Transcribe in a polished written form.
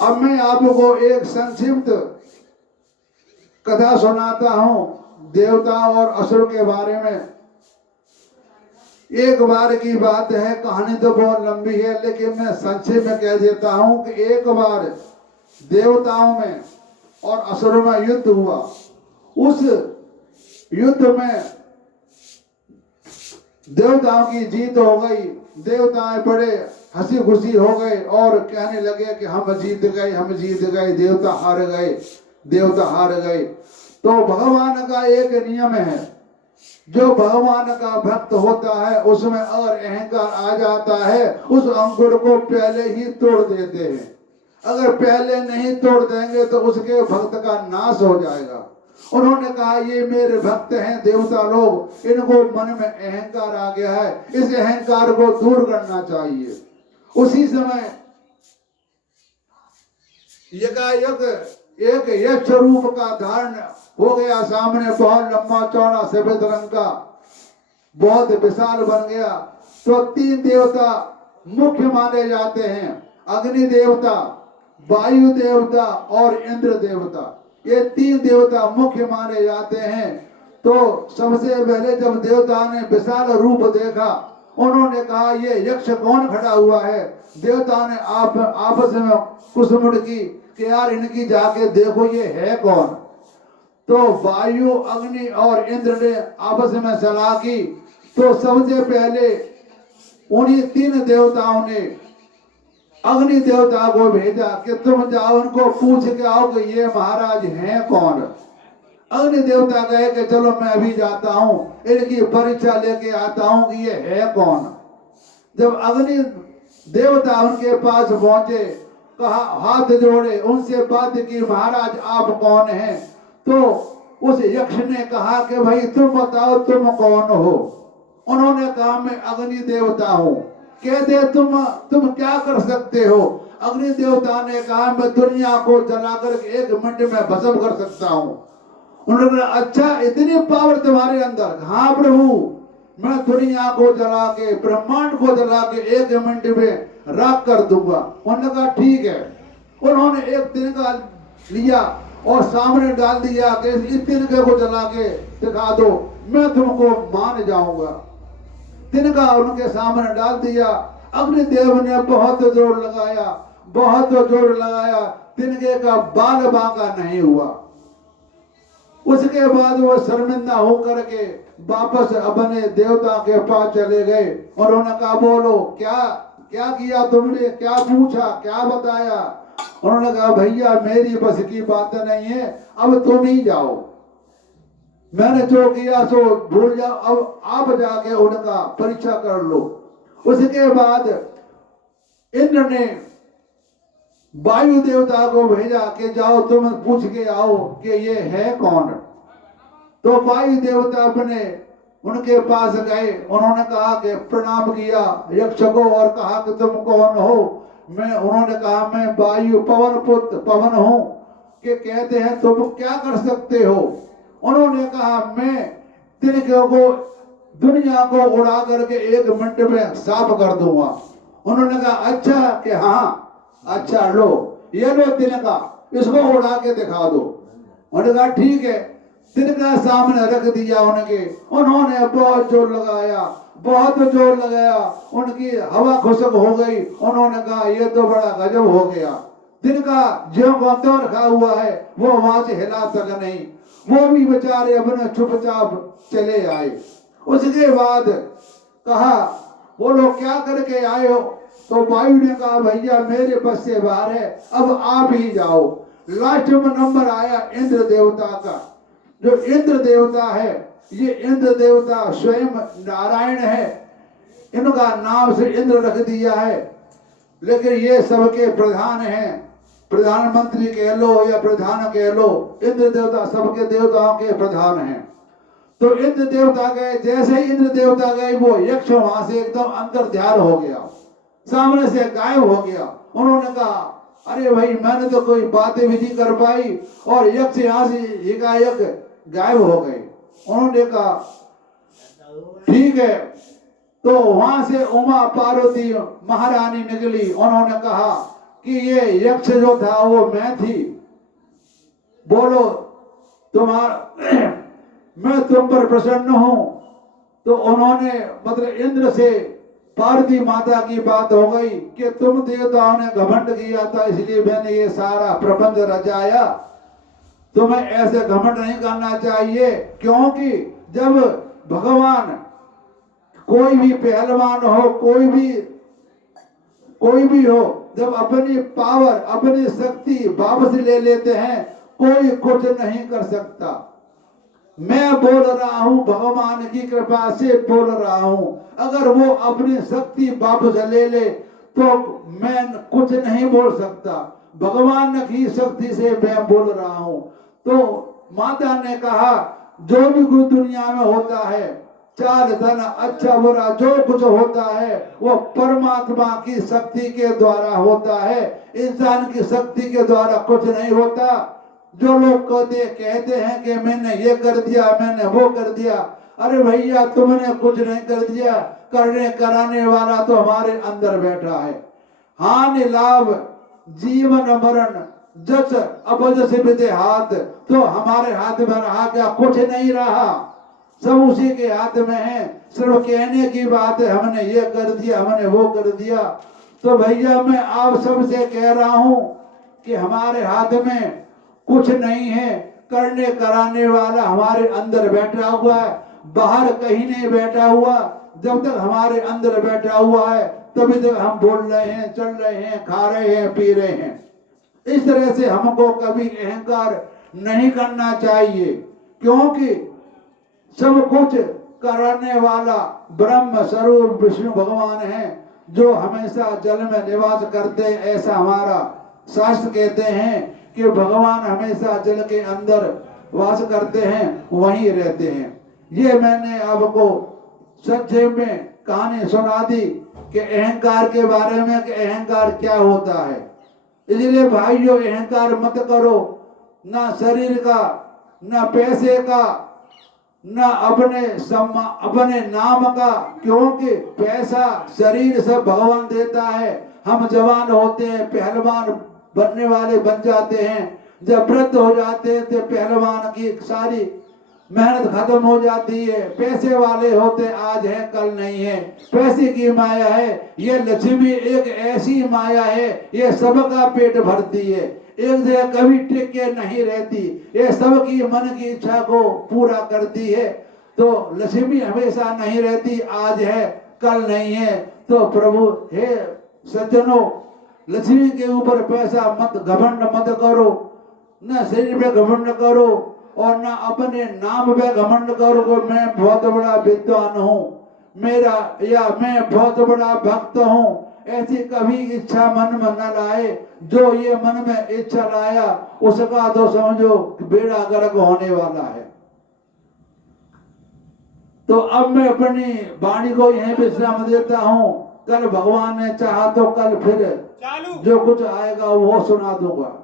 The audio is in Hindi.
अब मैं आपको एक संक्षिप्त कथा सुनाता हूं देवताओं और असुर के बारे में। एक बार की बात है, कहानी तो बहुत लंबी है, लेकिन मैं संक्षेप में कह देता हूं कि एक बार देवताओं में और असुरों में युद्ध हुआ। उस युद्ध में देवताओं की जीत हो गई। देवताएं बड़े हंसी खुशी हो गए और कहने लगे कि हम जीत गए, हम जीत गए, देवता हार गए, देवता हार गए। तो भगवान का एक नियम है, जो भगवान का भक्त होता है उसमें अगर अहंकार आ जाता है, उस अंकुर को पहले ही तोड़ देते हैं। अगर पहले नहीं तोड़ देंगे तो उसके भक्त का नाश हो जाएगा। उन्होंने कहा ये मेरे भक्त हैं देवता लोग, इनको मन में अहंकार आ गया है, इस अहंकार को दूर करना चाहिए। उसी समय एकाएक एक यक्ष रूप का धारण हो गया सामने, बहुत लंबा चौड़ा सफेद रंग का, बहुत विशाल बन गया। तो तीन देवता मुख्य माने जाते हैं, अग्नि देवता, वायु देवता और इंद्र देवता। ये तीन देवता मुख्य माने जाते हैं। तो सबसे पहले जब देवता ने विशाल रूप देखा, उन्होंने कहा ये यक्ष कौन खड़ा हुआ है। देवता ने आपस में कुसमुड़ की कि यार इनकी जाके देखो ये है कौन। तो वायु, अग्नि और इंद्र ने आपस में सलाह की। तो सबसे पहले उन्हीं तीन देवताओं ने अग्नि देवता को भेजा कि तुम जाओ उनको पूछ के आओ कि ये महाराज हैं कौन। अग्नि देवता कहे कि चलो मैं अभी जाता हूँ, इनकी परीक्षा लेके आता हूँ कि ये है कौन। जब अग्नि देवता उनके पास पहुंचे, कहा हाथ जोड़े, उनसे बात की महाराज आप कौन हैं। तो उस यक्ष ने कहा कि भाई तुम बताओ तुम कौन हो। उन्होंने कहा मैं अग्नि देवता हूँ। कहते तुम क्या कर सकते हो। अग्नि देवता ने कहा मैं दुनिया को जलाकर 1 मिनट में भस्म कर सकता हूँ। उन्होंने कहा अच्छा इतनी पावर तुम्हारे अंदर। हाँ प्रभु, मैं दुनिया को जला के, ब्रह्मांड को जला के 1 मिनट में राख कर दूंगा। उन्होंने कहा ठीक है। उन्होंने एक तिनका लिया और सामने डाल दिया कि इस तिनके को जला के दिखा दो, मैं तुमको मान जाऊंगा। तिनका उनके सामने डाल दिया। अग्निदेव ने बहुत जोर लगाया, बहुत जोर लगाया, तिनके का बाल बांका नहीं हुआ। उसके बाद वो शर्मिंदा होकर के वापस अपने देवता के पास चले गए। और उन्होंने कहा बोलो क्या क्या किया तुमने, क्या पूछा, क्या बताया। उन्होंने कहा भैया मेरी बस की बात नहीं है, अब तुम ही जाओ, मैंने जो किया सो भूल जाओ, अब आप जाके उनका परीक्षा कर लो। उसके बाद इंद्र ने वायु देवता को भेजा कि जाओ तुम पूछ के आओ कि ये है कौन। तो वायु देवता अपने उनके पास गए। उन्होंने कहा कि प्रणाम किया यक्ष को और कहा कि तुम कौन हो। उन्होंने कहा मैं वायु पवन पुत्र पवन हूं। कि कहते हैं तुम क्या कर सकते हो। उन्होंने कहा मैं तिनके को, दुनिया को उड़ा करके 1 मिनट में साफ कर दूंगा। उन्होंने कहा अच्छा कि हाँ, अच्छा लो ये लो तिनका, इसको उड़ा के दिखा दो। उन्होंने कहा ठीक है। तिनका सामने रख दिया उन्होंने बहुत जोर लगाया, बहुत जोर लगाया, उनकी हवा खुशक हो गई। उन्होंने कहा ये तो बड़ा गजब हो गया। तिनका ज्यों को त्यों रखा हुआ है, वो वहां से हिला तक नहीं। वो भी बेचारे अपने चुपचाप चले आए। उसके बाद कहा बोलो क्या करके आए हो। तो वायु ने कहा भैया मेरे बस से बाहर है, अब आप ही जाओ। लास्ट में नंबर आया इंद्र देवता का। जो इंद्र देवता है, ये इंद्र देवता स्वयं नारायण है, इनका नाम से इंद्र रख दिया है। लेकिन ये सबके प्रधान हैं, प्रधानमंत्री कह लो या प्रधान कह लो, इंद्र देवता सबके देवताओं के प्रधान हैं। तो इंद्र देवता गए, जैसे ही इंद्र देवता गए वो यक्ष वहां से एकदम अंतर ध्यान हो गया, सामने से गायब हो गया। उन्होंने कहा अरे भाई मैंने तो कोई बातें भी नहीं कर पाई और यक्ष यहाँ से एकाएक गायब हो गए। उन्होंने कहा ठीक है। तो वहां से उमा पार्वती महारानी निकली। उन्होंने कहा कि ये यक्ष जो था वो मैं थी, बोलो तुम्हारा मैं तुम पर प्रसन्न हूं। तो उन्होंने मतलब इंद्र से पार्वती माता की बात हो गई कि तुम देवताओं ने घमंड किया था इसलिए मैंने ये सारा प्रपंच रचाया, तुम्हें ऐसे घमंड नहीं करना चाहिए। क्योंकि जब भगवान कोई भी पहलवान हो, कोई भी हो, जब अपनी पावर अपनी शक्ति वापस ले लेते हैं कोई कुछ नहीं कर सकता। मैं बोल रहा हूं भगवान की कृपा से बोल रहा हूं, अगर वो अपनी शक्ति वापस ले ले तो मैं कुछ नहीं बोल सकता, भगवान की शक्ति से मैं बोल रहा हूं। तो माता ने कहा जो भी कुछ दुनिया में होता है, चाल धन अच्छा बुरा जो कुछ होता है वो परमात्मा की शक्ति के द्वारा होता है, इंसान की शक्ति के द्वारा कुछ नहीं होता। जो लोग कहते हैं कि मैंने ये कर दिया मैंने वो कर दिया, अरे भैया तुमने कुछ नहीं कर दिया, करने कराने वाला तो हमारे अंदर बैठा है। हानि लाभ जीवन मरण जस अबजस विदे हाथ, तो हमारे हाथ में रहा क्या? कुछ नहीं रहा, सब उसी के हाथ में है। सिर्फ कहने की बात है हमने ये कर दिया हमने वो कर दिया। तो भैया मैं आप सबसे कह रहा हूं कि हमारे हाथ में कुछ नहीं है, करने कराने वाला हमारे अंदर बैठा हुआ है, बाहर कहीं नहीं बैठा हुआ। जब तक हमारे अंदर बैठा हुआ है तभी तक हम बोल रहे हैं, चल रहे हैं, खा रहे हैं, पी रहे हैं। इस तरह से हमको कभी अहंकार नहीं करना चाहिए, क्योंकि सब कुछ कराने वाला ब्रह्म स्वरूप विष्णु भगवान है जो हमेशा जल में निवास करते हैं। ऐसा हमारा शास्त्र कहते हैं कि भगवान हमेशा जल के अंदर वास करते हैं, वहीं रहते हैं। ये मैंने आपको संक्षेप में कहानी सुना दी कि अहंकार के बारे में कि अहंकार क्या होता है। इसलिए भाइयों अहंकार मत करो, ना शरीर का, ना पैसे का, ना अपने नाम का, क्योंकि पैसा शरीर सब भगवान देता है। हम जवान होते हैं पहलवान बनने वाले बन जाते हैं, जब वृद्ध हो जाते हैं तो पहलवान की सारी मेहनत खत्म हो जाती है। पैसे वाले होते आज है कल नहीं है, पैसे की माया है। ये लक्ष्मी एक ऐसी माया है, ये सबका पेट भरती है, एक जगह कभी टिक के नहीं रहती, ये सबकी मन की इच्छा को पूरा करती है। तो लक्ष्मी हमेशा नहीं रहती, आज है कल नहीं है। तो प्रभु हे सज्जनों, लक्ष्मी के ऊपर पैसा मत घमंड मत करो, न शरीर पे घमंड करो और ना अपने नाम पे घमंड करो कि मैं बहुत बड़ा विद्वान हूँ, मेरा या मैं बहुत बड़ा भक्त हूँ। ऐसी कभी इच्छा मन में न लाए। जो ये मन में इच्छा लाया उसका तो समझो बेड़ा गर्क होने वाला है। तो अब मैं अपनी वाणी को यहीं विश्राम देता हूँ। कल भगवान ने चाहा तो कल फिर जो कुछ आएगा वो सुना दूंगा।